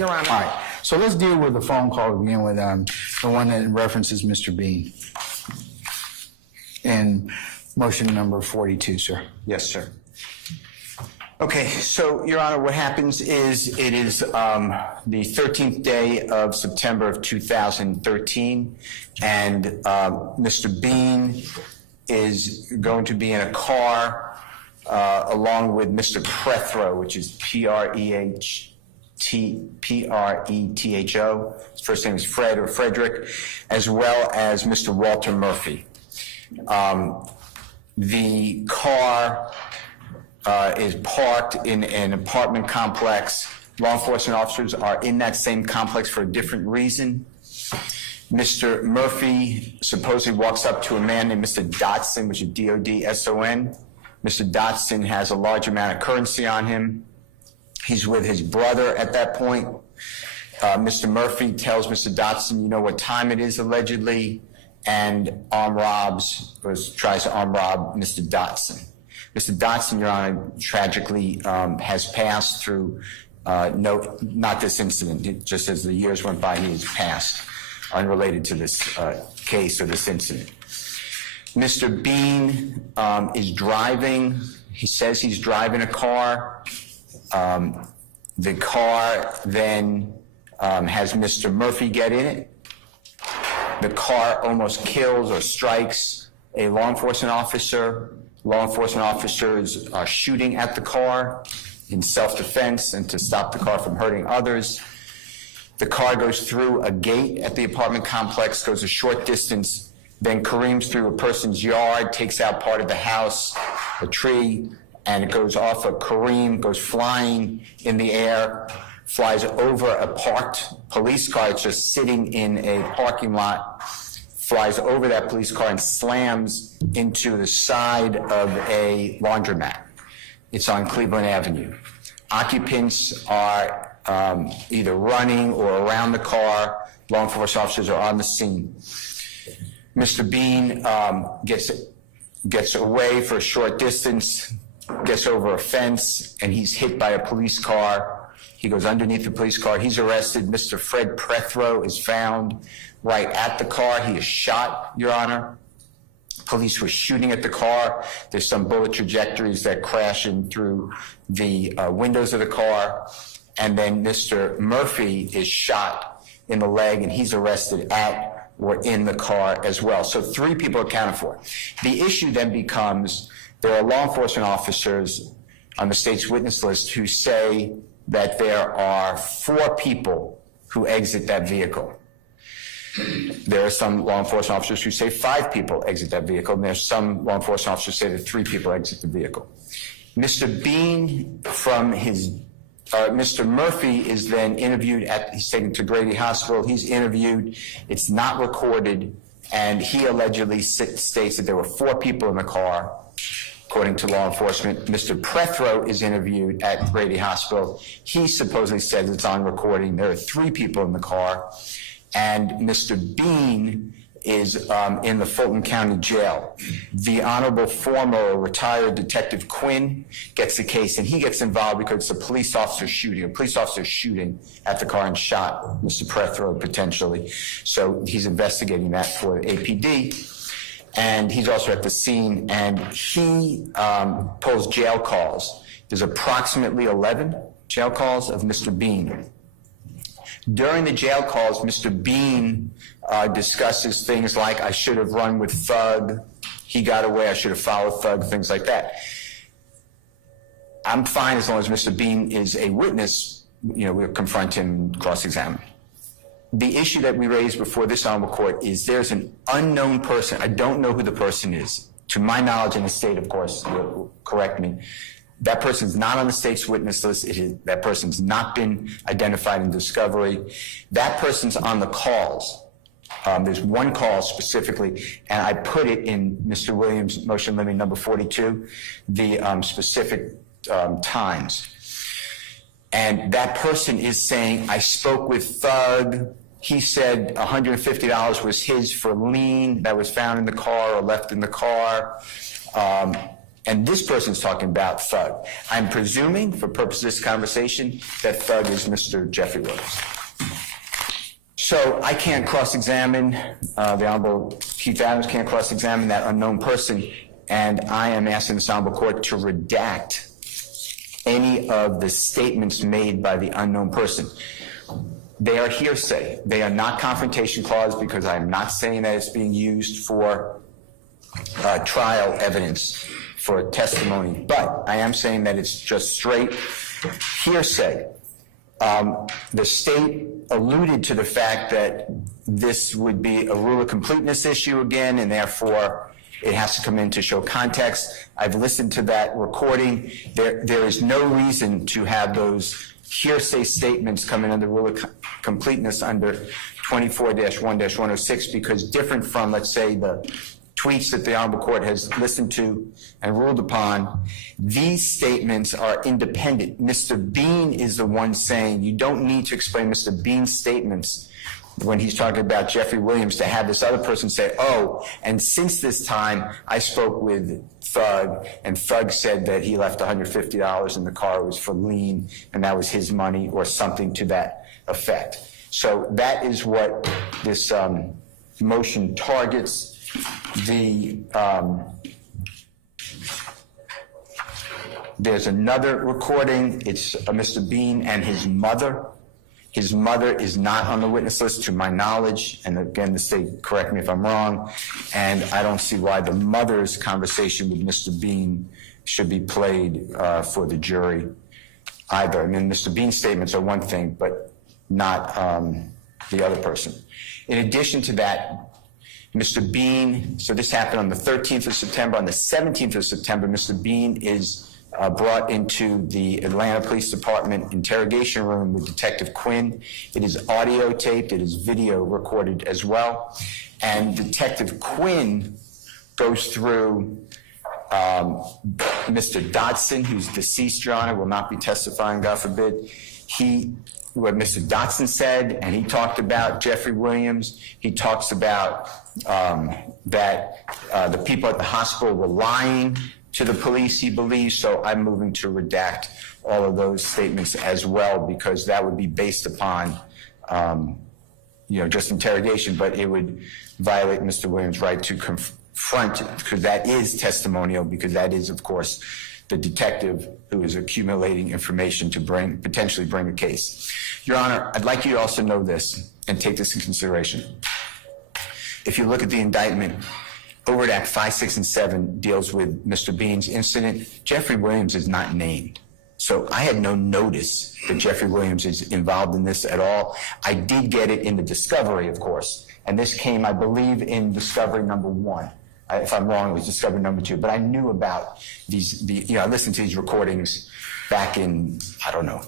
Your Honor. All right, so let's deal with the phone call to begin with, the one that references Mr. Bean. And motion number 42, sir. Yes, sir. Okay, so, Your Honor, what happens is it is the 13th day of September of 2013, and Mr. Bean is going to be in a car along with Mr. Prethero, which is Pretho. His first name is Fred or Frederick, as well as Mr. Walter Murphy. The car is parked in an apartment complex. Law enforcement officers are in that same complex for a different reason. Mr. Murphy supposedly walks up to a man named Mr. Dotson, which is D-O-D-S-O-N. Mr. Dotson has a large amount of currency on him. He's with his brother at that point. Mr. Murphy tells Mr. Dotson, you know what time it is, allegedly, and tries to arm rob Mr. Dotson. Mr. Dotson, Your Honor, tragically has passed through, not this incident, just as the years went by, he has passed, unrelated to this case or this incident. Mr. Bean is driving. He says he's driving a car. The car then has Mr. Murphy get in it. The car almost kills or strikes a law enforcement officer. Law enforcement officers are shooting at the car in self-defense and to stop the car from hurting others. The car goes through a gate at the apartment complex, goes a short distance, then careens through a person's yard, takes out part of the house, a tree, and it goes off a careen, goes flying in the air, flies over a parked police car. It's just sitting in a parking lot, flies over that police car and slams into the side of a laundromat. It's on Cleveland Avenue. Occupants are either running or around the car. Law enforcement officers are on the scene. Mr. Bean gets away for a short distance, gets over a fence, and he's hit by a police car. He goes underneath the police car. He's arrested. Mr. Fred Prethero is found right at the car. He is shot, Your Honor. Police were shooting at the car. There's some bullet trajectories that crash in through the windows of the car. And then Mr. Murphy is shot in the leg, and he's arrested at or in the car as well. So 3 people accounted for. The issue then becomes there are law enforcement officers on the state's witness list who say that there are 4 people who exit that vehicle. There are some law enforcement officers who say 5 people exit that vehicle, and there's some law enforcement officers who say that 3 people exit the vehicle. Mr. Bean Mr. Murphy is then interviewed he's taken to Grady Hospital. He's interviewed. It's not recorded, and he allegedly states that there were 4 people in the car, according to law enforcement. Mr. Prethero is interviewed at Grady Hospital. He supposedly says it's on recording. There are 3 people in the car, and Mr. Bean is in the Fulton County Jail. The Honorable former retired Detective Quinn gets the case, and he gets involved because a police officer shooting at the car and shot Mr. Prethero potentially. So he's investigating that for APD. And he's also at the scene, and he pulls jail calls. There's approximately 11 jail calls of Mr. Bean. During the jail calls, Mr. Bean discusses things like, I should have run with Thug, he got away, I should have followed Thug, things like that. I'm fine as long as Mr. Bean is a witness, we'll confront him, cross-examine. The issue that we raised before this honorable court is there's an unknown person. I don't know who the person is. To my knowledge, in the state, of course, will correct me, that person's not on the state's witness list. That person's not been identified in discovery. That person's on the calls. There's one call specifically, and I put it in Mr. Williams' motion limine number 42, the specific times. And that person is saying, I spoke with Thug. He said $150 was his for lien that was found in the car or left in the car. And this person's talking about Thug. I'm presuming, for purposes of this conversation, that Thug is Mr. Jeffrey Williams. So I can't cross-examine, the Honorable Keith Adams can't cross-examine that unknown person, and I am asking this Honorable Court to redact any of the statements made by the unknown person. They are hearsay. They are not confrontation clause, because I'm not saying that it's being used for trial evidence, for testimony, but I am saying that it's just straight hearsay. The state alluded to the fact that this would be a rule of completeness issue again, and therefore it has to come in to show context. I've listened to that recording. There is no reason to have those hearsay statements come in under rule of completeness under 24-1-106, because different from, let's say, the tweets that the Honorable Court has listened to and ruled upon, these statements are independent. Mr. Bean is the one saying, you don't need to explain Mr. Bean's statements when he's talking about Jeffrey Williams, to have this other person say, oh, and since this time, I spoke with Thug, and Thug said that he left $150 in the car, it was for lien, and that was his money, or something to that effect. So that is what this motion targets. There's another recording. It's Mr. Bean and his mother. His mother is not on the witness list, to my knowledge, and again, the state, correct me if I'm wrong, and I don't see why the mother's conversation with Mr. Bean should be played for the jury either. I mean, Mr. Bean's statements are one thing, but not the other person. In addition to that, Mr. Bean, so this happened on the 13th of September. On the 17th of September, Mr. Bean is brought into the Atlanta Police Department interrogation room with Detective Quinn. It is audio taped, it is video recorded as well. And Detective Quinn goes through Mr. Dotson, who's deceased, Your Honor, will not be testifying, God forbid. What Mr. Dotson said, and he talked about Jeffrey Williams. He talks about that the people at the hospital were lying to the police, he believes. So I'm moving to redact all of those statements as well, because that would be based upon, just interrogation, but it would violate Mr. Williams' right to confront, because that is testimonial, because that is, of course, the detective who is accumulating information to potentially bring a case. Your Honor, I'd like you to also know this and take this in consideration. If you look at the indictment, Overt Act 5, 6, and 7 deals with Mr. Bean's incident. Jeffrey Williams is not named. So I had no notice that Jeffrey Williams is involved in this at all. I did get it in the discovery, of course. And this came, I believe, in discovery number 1. If I'm wrong, it was discovery number 2. But I knew about I listened to these recordings back in,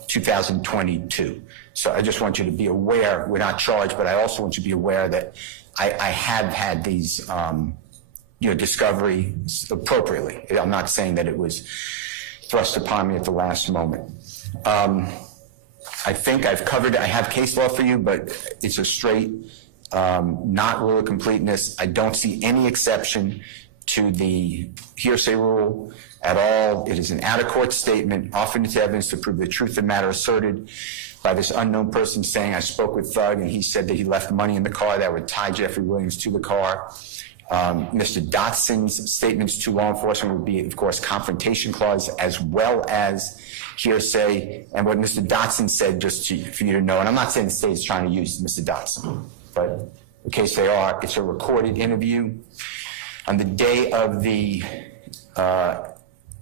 2022. So I just want you to be aware, we're not charged, but I also want you to be aware that I have had these, discovery appropriately. I'm not saying that it was thrust upon me at the last moment. I think I've covered it. I have case law for you, but it's a straight, not rule of completeness. I don't see any exception to the hearsay rule at all. It is an out-of-court statement offered into evidence to prove the truth of the matter asserted by this unknown person saying, I spoke with Thug and he said that he left money in the car that would tie Jeffrey Williams to the car. Mr. Dotson's statements to law enforcement would be, of course, confrontation clause as well as hearsay. And what Mr. Dotson said, just for you to know, and I'm not saying the state is trying to use Mr. Dotson, but in case they are, it's a recorded interview. On the day of the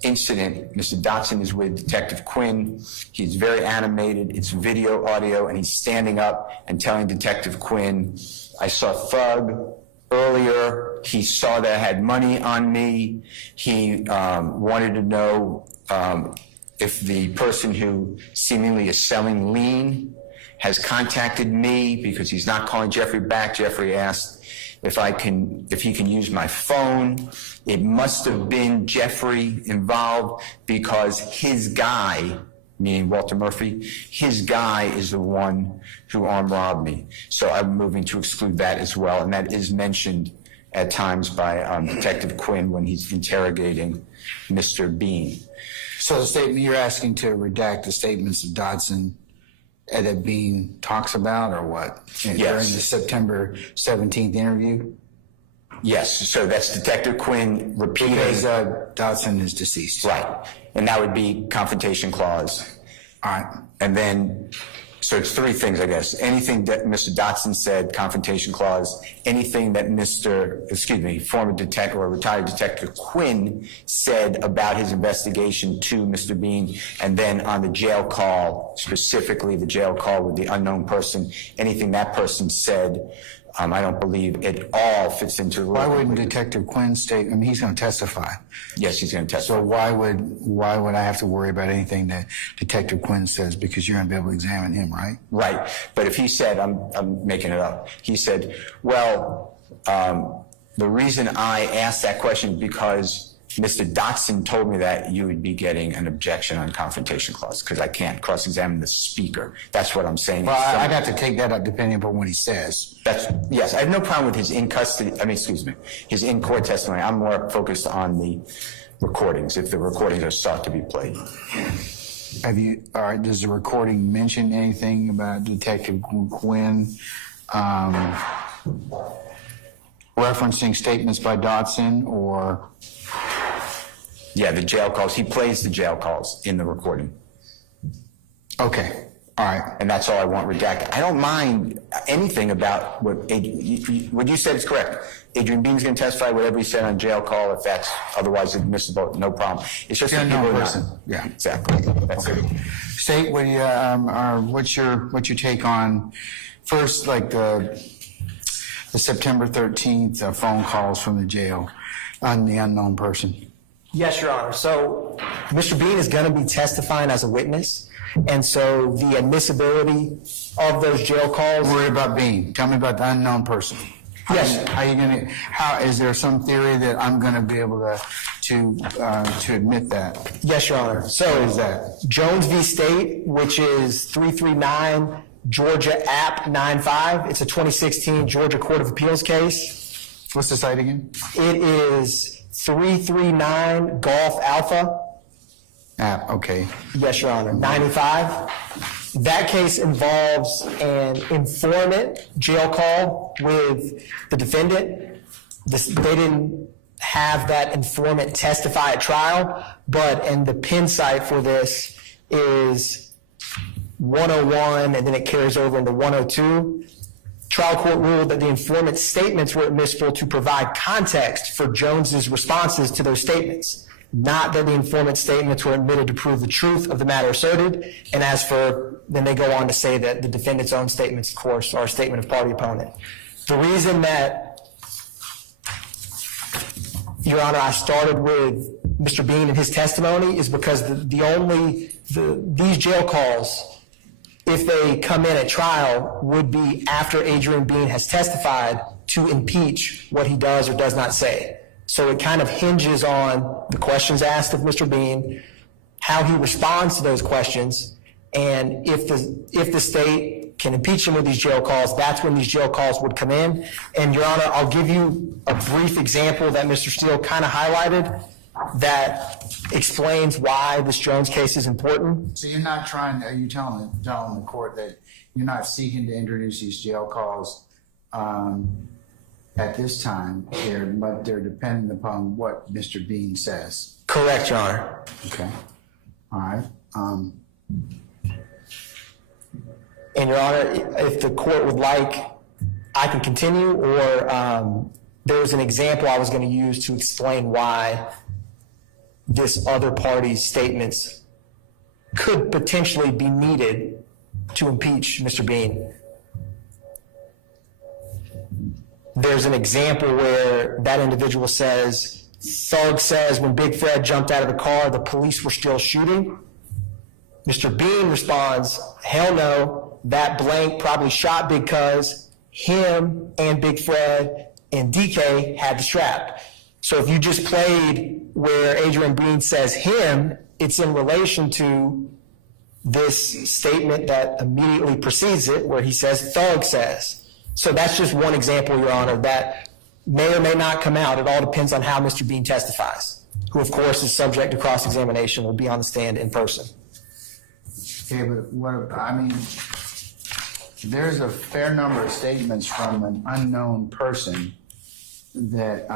incident, Mr. Dotson is with Detective Quinn. He's very animated. It's video, audio, and he's standing up and telling Detective Quinn, I saw Thug earlier. He saw that I had money on me. He wanted to know if the person who seemingly is selling lien has contacted me because he's not calling Jeffrey back. Jeffrey asked if he can use my phone. It must have been Jeffrey involved because his guy, meaning Walter Murphy, his guy is the one who armed robbed me. So I'm moving to exclude that as well, and that is mentioned at times by Detective Quinn when he's interrogating Mr. Bean. So the statement you're asking to redact the statements of Dotson that Bean talks about, or what? Yes. During the September 17th interview? Yes, so that's Detective Quinn repeating. Because Dotson is deceased. Right, and that would be confrontation clause. All right. And then, so it's three things, I guess. Anything that Mr. Dotson said, confrontation clause. Anything that former detective or retired Detective Quinn said about his investigation to Mr. Bean. And then on the jail call, specifically the jail call with the unknown person, anything that person said, I don't believe it all fits into. Why wouldn't Detective Quinn state? I mean, he's going to testify. Yes, he's going to testify. So why would I have to worry about anything that Detective Quinn says, because you're going to be able to examine him, right? Right, but if he said, I'm making it up. He said, well, the reason I asked that question is because Mr. Dotson told me that you would be getting an objection on confrontation clause because I can't cross-examine the speaker. That's what I'm saying. Well, I'd have to take that up depending upon what he says. Yes, I have no problem with his his in-court testimony. I'm more focused on the recordings, if the recordings are sought to be played. All right, does the recording mention anything about Detective Quinn referencing statements by Dotson or? Yeah, the jail calls. He plays the jail calls in the recording. Okay, all right. And that's all I want redacted. I don't mind anything about what you said is correct. Adrian Bean's going to testify whatever he said on jail call. If that's otherwise admissible, no problem. It's just that people person. Yeah, exactly. That's it. State, what do you, what's your take on first, like the September 13th phone calls from the jail on the unknown person? Yes, Your Honor. So Mr. Bean is going to be testifying as a witness, and so the admissibility of those jail calls. Worry about Bean. Tell me about the unknown person. Yes. How is there some theory that I'm going to be able to admit that? Yes, Your Honor. So what is that? Jones v. State, which is 339 Georgia App 95. It's a 2016 Georgia Court of Appeals case. What's the site again? It is 339 Golf Alpha. Okay. Yes, Your Honor. 95. That case involves an informant jail call with the defendant. They didn't have that informant testify at trial, and the pin site for this is 101, and then it carries over into 102. Trial court ruled that the informant's statements were admissible to provide context for Jones's responses to those statements, not that the informant's statements were admitted to prove the truth of the matter asserted. And then they go on to say that the defendant's own statements, of course, are a statement of party opponent. The reason that, Your Honor, I started with Mr. Bean and his testimony is because these jail calls, if they come in at trial, would be after Adrian Bean has testified to impeach what he does or does not say. So it kind of hinges on the questions asked of Mr. Bean, how he responds to those questions, and if the state can impeach him with these jail calls, that's when these jail calls would come in. And Your Honor, I'll give you a brief example that Mr. Steele kind of highlighted that explains why this Jones case is important. So you're not are you telling the court that you're not seeking to introduce these jail calls at this time, but they're dependent upon what Mr. Bean says? Correct, Your Honor. Okay. All right. And Your Honor, if the court would like, I can continue, or there's an example I was going to use to explain why this other party's statements could potentially be needed to impeach Mr. Bean. There's an example where that individual says, Thug says when Big Fred jumped out of the car, the police were still shooting. Mr. Bean responds, hell no, that blank probably shot Big Cuz, him and Big Fred and DK had the strap. So if you just played where Adrian Bean says him, it's in relation to this statement that immediately precedes it where he says Thug says. So that's just one example, Your Honor, that may or may not come out. It all depends on how Mr. Bean testifies, who of course is subject to cross-examination, will be on the stand in person. Okay, but there's a fair number of statements from an unknown person that,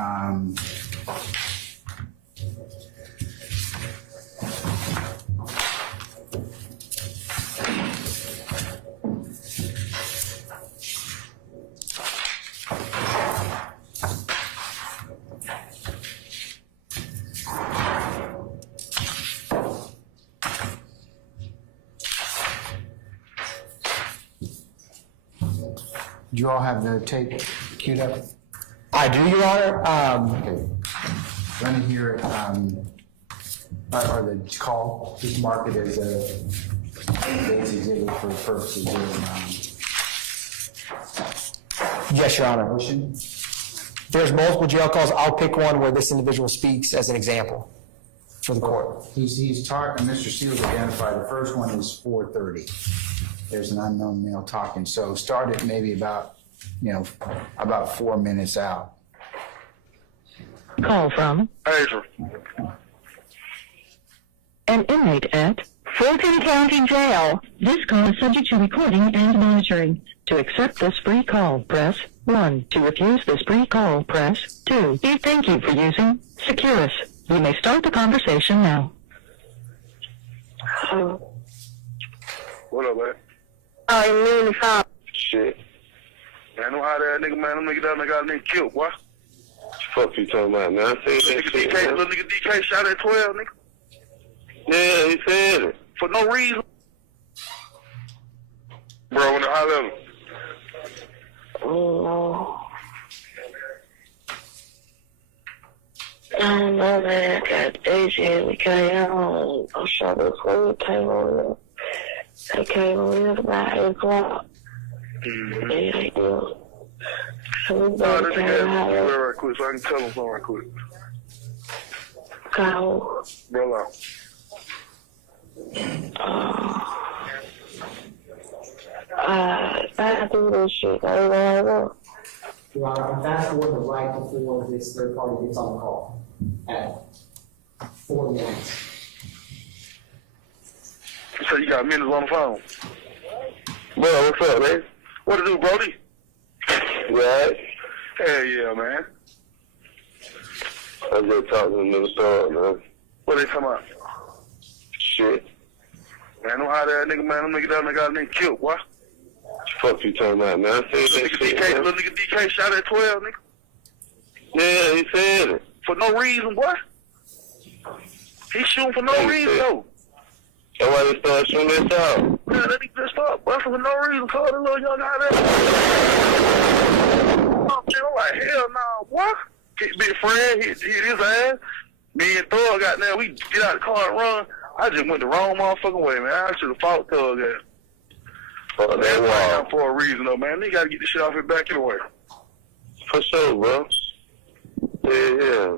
do you all have the tape queued up? I do, Your Honor. Okay. Let me hear it, or the call, just mark it as a exhibit for purposes of, Yes, Your Honor. motion. There's multiple jail calls. I'll pick one where this individual speaks as an example for the court. He's talking, Mr. Steele's identified, the first one is 4:30. There's an unknown male talking, so start it maybe about 4 minutes out. Call from Adrian. an inmate at Fulton County Jail. This call is subject to recording and monitoring. To accept this free call, press 1. To refuse this free call, press 2. We thank you for using Securus. You may start the conversation now. What up, man? I mean, how? Shit. Man, I know how that nigga, man. Them nigga that got a nigga killed, boy. Fuck you talking about, man? I said that Nigga shit, DK, man. little nigga DK shot at 12, nigga. Yeah, he said it. For no reason. Bro, when the high level. Oh, I don't know, man. I got Adrian because I shot the food table. I came over here about 8 o'clock. Mm-hmm. Yeah, they do. So we Nah, better that came nigga out had of right quick, so I can tell him something right quick. Kyle. Bro, out. I do this shit. I don't know. Your Honor, I'm fast forward right before this third party gets on the call at 4 minutes. So you got minutes on the phone. Bro, what's up, man? What to do, Brody? Right? Hell yeah, man. I just talked to the store, man. What they talking about? Shit. Man, I know how that nigga, man. Them nigga that got a nigga killed, boy. Fuck you talking about, man? I said that Nigga shit, DK, man. little nigga DK shot at 12, nigga. Yeah, he said it. For no reason, boy. He shooting for no reason, though. That's why they started shooting that out. Man, that nigga just started busting for no reason. Call the little young guy there. Oh, man, I'm like, hell no, what? Hit big friend, hit his ass. Me and Thug got there. We get out the car and run. I just went the wrong motherfucking way, man. I should have fought Thug there. Fuck that That's wall. for a reason, though, man. They got to get this shit off his back anyway. For sure, bro. Yeah.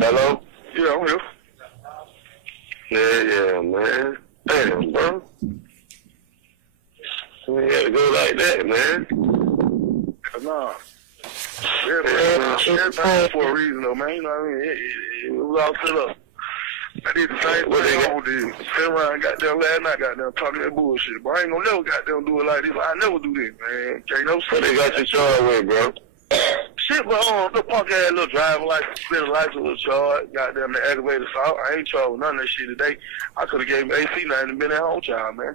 Hello? Yeah, I'm here. Yeah, man. Damn, bro. We had to go like that, man. Nah. Everything for a reason, though, man. You know what I mean? It was all set up. I did the same What they thing got? I did. Sit around, goddamn, last night, goddamn, talking that bullshit. But I ain't gonna never goddamn do it like this. I never do this, man. Can't no What they got you charged with, bro? shit, but the punk ass little driving license, split a license, a little charge, goddamn, the aggravated assault. I ain't charged with none of that shit today. I could have gave him AC night and been at home child, man.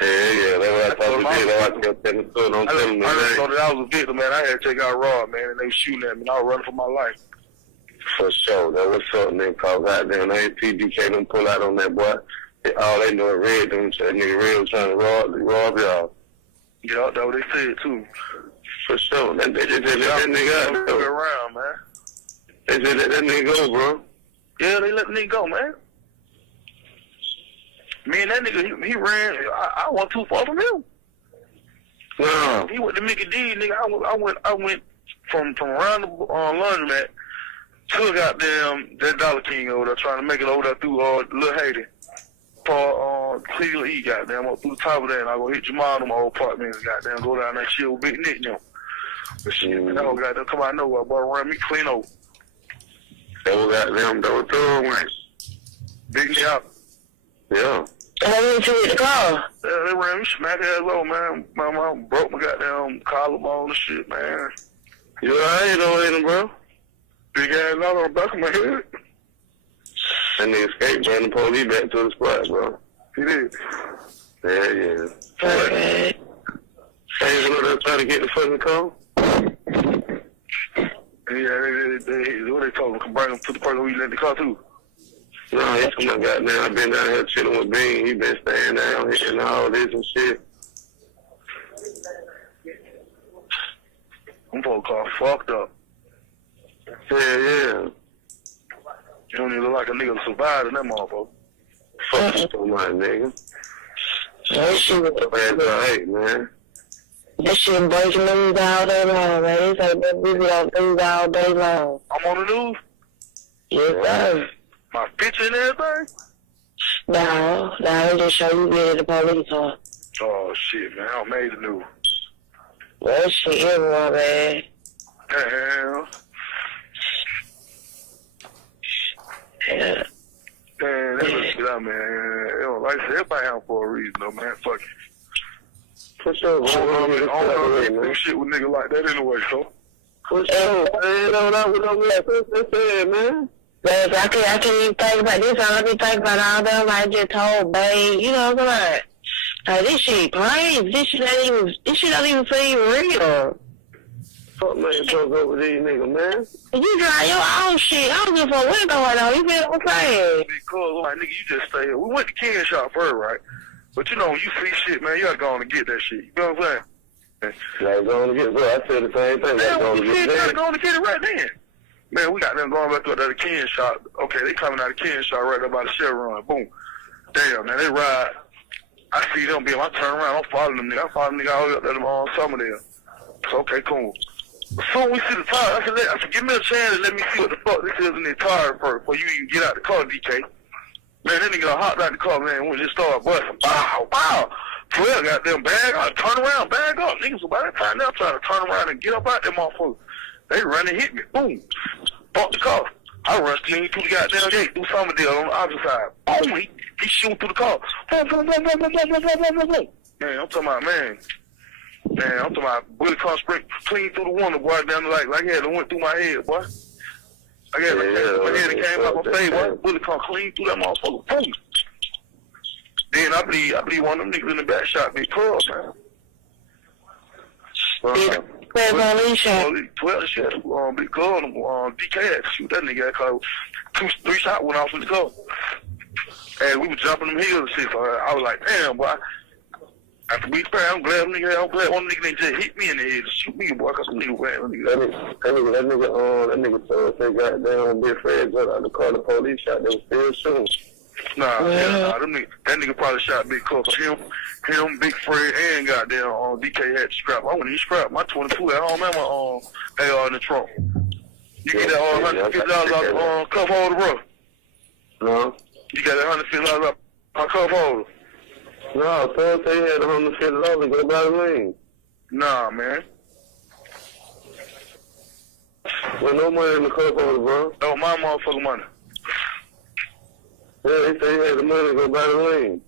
Yeah, that's what I thought you did. I was going to tell the story. Don't I tell me, just man. know that I was a victim, man. I had to take out Rod, man, and they was shooting at me, and I was running for my life. For sure. That was something they called goddamn. I ain't PDK them pull out on that boy. All they know is Red. Them that nigga Red was trying to rob y'all. Yeah, that's what they said, too. For sure. They just let that nigga out. Go though. around, man. They just let that nigga go, bro. Yeah, they let the nigga go, man. Me and that nigga, he ran. I went too far from him. No. He went to Mickey D, nigga. I went from around the laundromat to goddamn that Dollar King over there, trying to make it over there through Little Haiti. For on Cleveland E, goddamn, up through the top of that, and I go hit Jamal in my old apartment, and goddamn, go down that shit with Big Nick, you know. But shit, man, that whole goddamn come out of nowhere, boy, run me clean over. That was goddamn, that was thorough, man. Big Nick out. Yeah. And I went to hit the car. Yeah, they ran me smack ass over, man. My mom broke my goddamn collarbone and shit, man. You alright over there, bro? Big ass knot on the back of my head. That nigga escaped, brought the police back to the spot, bro. He did. Yeah. Okay. Hey, you know they're trying to get the fucking car? Yeah, what they told him, come bring him to the person we let the car to. No, he's come up, goddamn. I've been down here chilling with Bean. He been staying down here and all this and shit. Them folks car fucked up. Yeah. You don't even look like a nigga to survive in that motherfucker. Fuck you so much, nigga. That shit was That's alright, man. that shit breaking news all day long, man. It's like that busy on news all day long. I'm on the news. Yes, sir. My picture and everything. No, they just show you get in the police car. Oh shit, man! I made the news. That shit everywhere, man. Damn. Yeah. Man, that was shit out, man. You know, like I said, everybody have for a reason, though, man. Fuck it. For sure, I don't man. do shit with niggas like that anyway, so. For sure, man. That was over there. Man. But I can't even think about this. All I can think about all them I just told babe, you know what I'm saying? Like this shit crazy. This shit don't even seem real. Fuck man, broke up with these niggas, man. You drive your own shit. I don't give a fuck what's going on. You feel what I'm saying? Because, like, nigga, you just stay here. We went to Ken shop first, right? But you know, when you see shit, man, you gotta go on and get that shit. You know what I'm saying? Like, going to get, bro, I said the same thing. Man, Like, when you see it, you gotta go on and get it right then. Man, we got them going back to the Ken shop. Okay, they coming out of the Ken shop right up by the Chevron. Boom. Damn, man, they ride. I see them, I turn around, I'm following them niggas. I follow them niggas all the way up there on Summerdale. So, okay, cool. As soon as we see the tire, I said, give me a chance and let me see what the fuck this is in the tire first before you even get out the car, DK. Man, that nigga hopped out the car, man, we just started busting. Bow, bow. 12 got them bag, I turn around, bag up. Niggas, by that time, they're trying to turn around and get up out them motherfuckers. They run and hit me. Boom. Bought the car. I rushed clean through the goddamn gate, through Summerdale on the opposite side. Boom. He shooting through the car. Boom, boom, boom, boom, boom, boom, boom, boom, boom, boom. Man, I'm talking about, man, I'm talking about bullet car sprint clean through the window, boy, down the like it had went through my head, boy. I got my head and came out my face, boy. Bullet car clean through that motherfucker. Boom. Then I believe one of them niggas in the back shot Big Club, man. Police shot. 12 shit, Big Club, DK had to shoot that nigga. I called 2-3 shots went off in the car. And we were jumping them hills and shit, so I was like, damn, boy. After we sprayed, I'm glad one nigga just hit me in the head to shoot me, boy, cause some nigga ran. That nigga told us they got down Big Fred got out the car, the police shot, they was still shooting. Nah, that nigga probably shot Big Club. Him, Big Fred, and goddamn DK had the strap. I wouldn't even strap my 22 at home and my AR in the trunk. You get that $150 off the cup holder, bro? No. You got that $150 off my cup holder? No, someone said he had $150 to go buy the ring. Nah, man. Well, no money in the cup holder, bro. That was my motherfucking money. Yeah, he said he had the money to go buy the ring.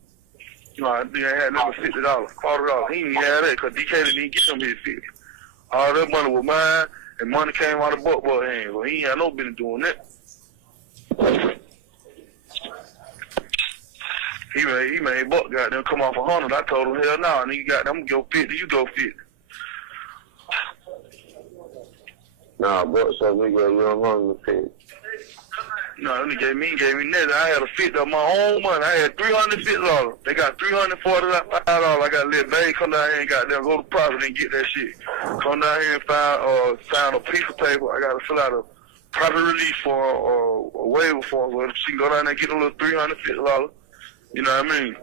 Nah, he ain't had never $50, $40. He ain't had that, cause DK didn't even get him his 50. All that money was mine, and money came out of Buck hands. So he ain't had no business doing that. He made Buck goddamn come off 100. I told him, hell no, nigga goddamn go 50, you go 50. Nah, Buck said we got you on the pit. No, he gave me nothing. I had a 50 of my own money. I had $350. They got $345. I got a little baby come down here and goddamn go to Prosecutors and get that shit. Come down here and sign a piece of paper. I got to fill out a private release form or a waiver form. So she can go down there and get a little $350. You know what I mean?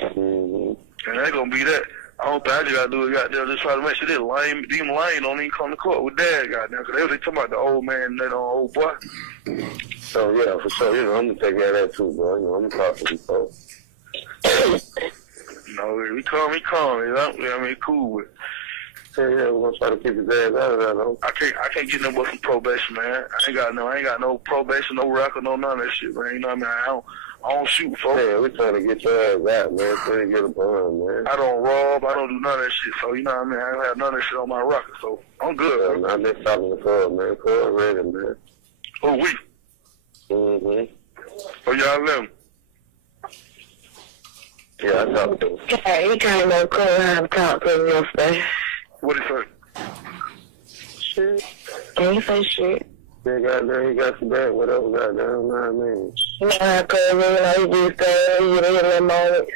Mm-hmm. And that ain't gonna be that. I don't think I just gotta do it, goddamn, just try to make sure them lame don't even come to court with dad, goddamn, cause they talking about the old man and that old boy. So, yeah, for sure, I'm gonna take care of that too, bro. I'm gonna talk to these folks. No, he calm. I mean, cool with. Yeah, we're gonna try to keep his ass out of that, though. I can't get no more some probation, man. I ain't got no probation, no record, no none of that shit, man. You know what I mean? I don't shoot, folks. Yeah, we're trying to get your ass out, man. So you get a bond, man. I don't rob. I don't do none of that shit. So, you know what I mean? I don't have none of that shit on my record. So, I'm good. Yeah, I've been talking to Ford, man. Ford ready, man. Oh, we. Oh, y'all let him. Yeah, I talked to him. Okay, he came to courthouse to talk to him yesterday. What he say? Shit. He ain't say shit. Yeah, goddamn, he got some bad, whatever, goddamn, you know what I mean? You know how crazy, he just said, you know, in that moment.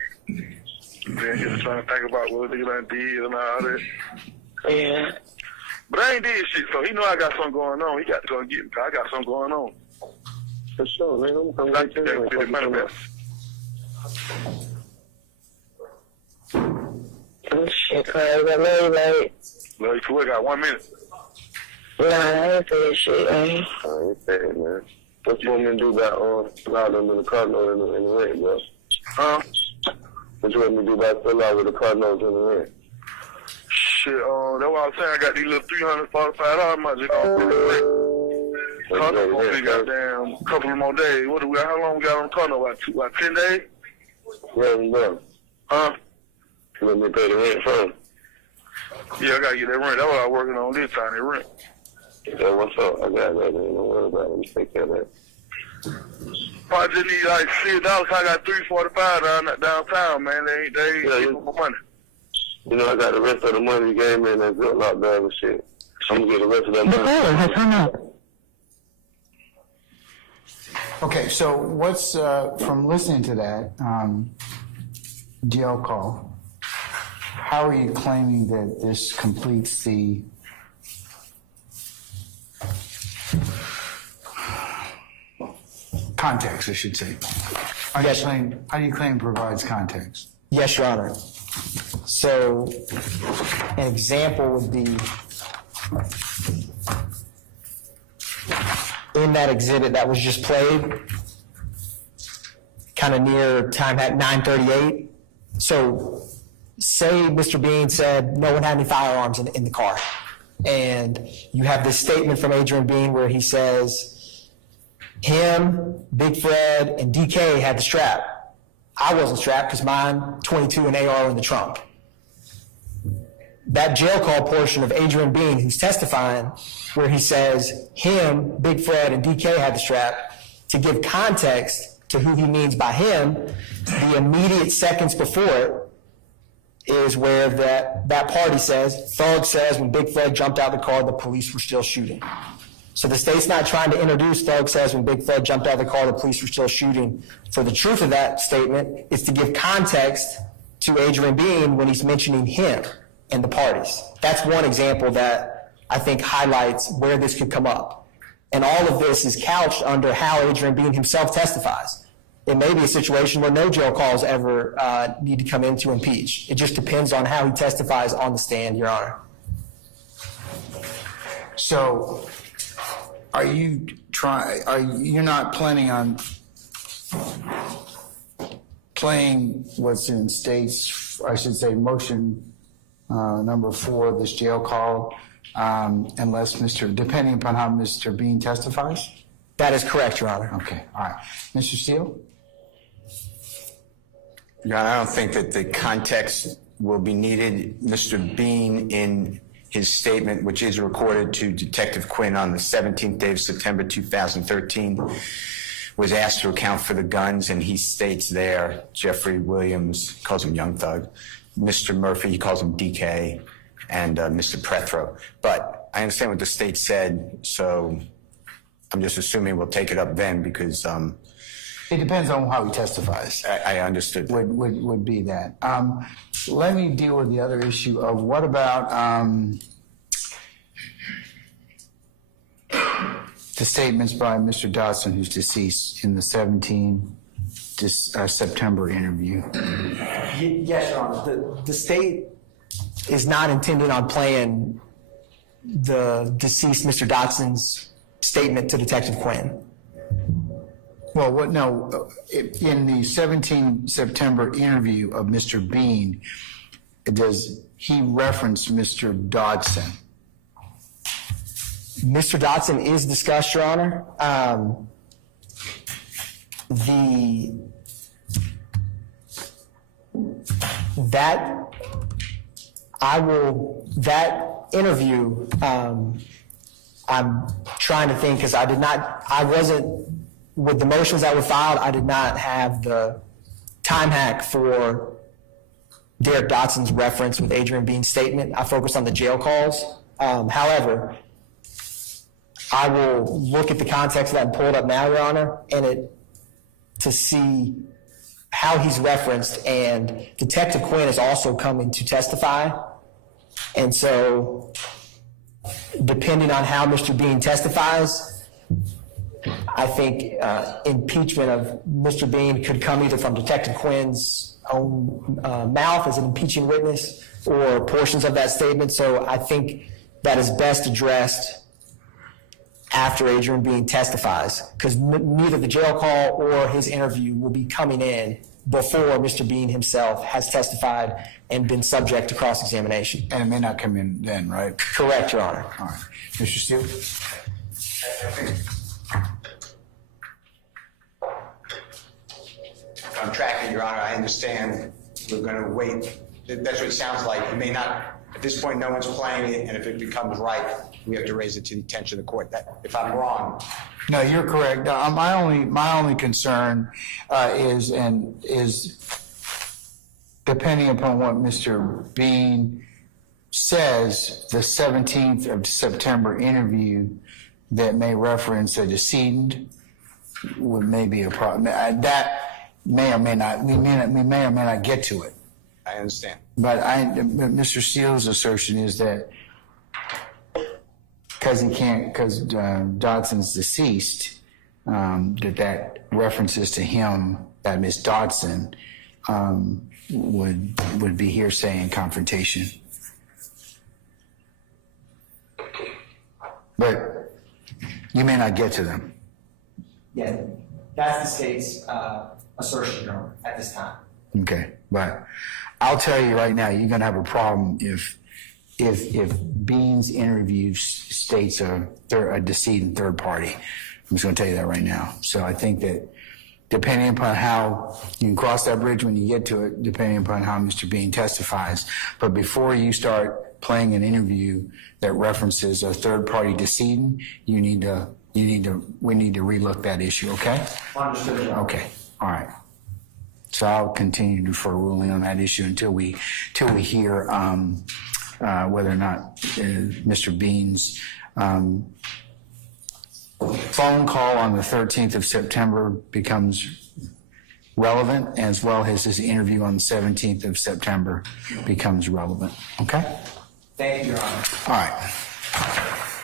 Then just trying to think about what he done did and all that. Yeah. But I ain't did shit, so he know I got something going on. He got to go get me, 'cause I got something going on. For sure, man. I'm gonna come back to you. Get the money back. Oh, shit, crazy. I know you late. Love you, cool. I got 1 minute. Nah, I ain't saying shit, man. I ain't saying, man. What you want me to do about allow them in the cardinal in the ring, bro? Huh? What you want me to do about fill out with the cardinals in the ring? Shit, that's what I was saying. I got these little $345 much. Just gonna put it right. Cardinal gonna be goddamn couple of more days. What do we? How long we got on the cardinal? About 10 days? Yeah, bro. Huh? You want me to pay the rent from? Yeah, I gotta get that rent. That's what I'm working on this time. That rent. Yeah, what's up? I got that, man. Don't worry about it. Let me take care of that. Probably just need like $6. I got $345 downtown, man. They ain't my money. You know, I got the rest of the money you gave me in that good lockdown and shit. I'm gonna get the rest of that The money. caller has hung up. Okay, so what's, from listening to that jail call, how are you claiming that this completes the context, I should say? How do you claim provides context? Yes, Your Honor. So an example would be in that exhibit that was just played, kind of near time at 9:38. So say Mr. Bean said no one had any firearms in the car. And you have this statement from Adrian Bean where he says, him, Big Fred, and DK had the strap. I wasn't strapped because mine, 22 and AR were in the trunk. That jail call portion of Adrian Bean, who's testifying, where he says him, Big Fred, and DK had the strap, to give context to who he means by him, the immediate seconds before it is where that party says, Thug says when Big Fred jumped out of the car, the police were still shooting. So the state's not trying to introduce Thug says when Big Fred jumped out of the car, the police were still shooting. For the truth of that statement is to give context to Adrian Bean when he's mentioning him and the parties. That's one example that I think highlights where this could come up. And all of this is couched under how Adrian Bean himself testifies. It may be a situation where no jail calls ever need to come in to impeach. It just depends on how he testifies on the stand, Your Honor. So you're not planning on playing what's in state's, I should say, motion number 4 of this jail call, unless depending upon how Mr. Bean testifies? That is correct, Your Honor. Okay, all right. Mr. Steele? Your Honor, I don't think that the context will be needed. Mr. Bean, in his statement, which is recorded to Detective Quinn on the 17th day of September 2013, was asked to account for the guns, and he states there, Jeffrey Williams, calls him Young Thug, Mr. Murphy, he calls him DK, and Mr. Prethero. But I understand what the state said, so I'm just assuming we'll take it up then because... It depends on how he testifies. I understood. Would be that. Let me deal with the other issue of what about the statements by Mr. Dotson, who's deceased, in the 17 September interview. Yes, Your Honor. The state is not intending on playing the deceased Mr. Dotson's statement to Detective Quinn. Well, what, no, in the 17 September interview of Mr. Bean, does he reference Mr. Dotson? Mr. Dotson is discussed, Your Honor. That interview, I'm trying to think, because I wasn't, with the motions that were filed, I did not have the time hack for Derrick Dotson's reference with Adrian Bean's statement. I focused on the jail calls. However, I will look at the context of that and pull it up now, Your Honor, to see how he's referenced. And Detective Quinn is also coming to testify. And so, depending on how Mr. Bean testifies, I think impeachment of Mr. Bean could come either from Detective Quinn's own mouth as an impeaching witness or portions of that statement. So I think that is best addressed after Adrian Bean testifies, because neither the jail call or his interview will be coming in before Mr. Bean himself has testified and been subject to cross-examination. And it may not come in then, right? Correct, Your Honor. All right. Mr. Steele? I'm tracking, Your Honor. I understand we're going to wait. That's what it sounds like. It may not, at this point, no one's playing it, and if it becomes right, we have to raise it to the attention of the court. That, if I'm wrong. No, you're correct. My only concern is depending upon what Mr. Bean says, the 17th of September interview that may reference a decedent may be a problem. That may or may not, we may or may not get to it. I understand. But Mr. Steele's assertion is that because Dotson's deceased, that references to him, that Miss Dotson, would be hearsay and confrontation. But you may not get to them. Yeah, that's the state's assertion, Your Honor, at this time. Okay, but I'll tell you right now, you're gonna have a problem if Bean's interview states a decedent third party. I'm just gonna tell you that right now. So I think that depending upon how, you can cross that bridge when you get to it, depending upon how Mr. Bean testifies. But before you start playing an interview that references a third party decedent, we need to relook that issue, okay? Understood, Your Honor. Okay, all right. So I'll continue to defer ruling on that issue until we hear whether or not Mr. Bean's phone call on the 13th of September becomes relevant, as well as his interview on the 17th of September becomes relevant. Okay? Thank you, Your Honor. All right.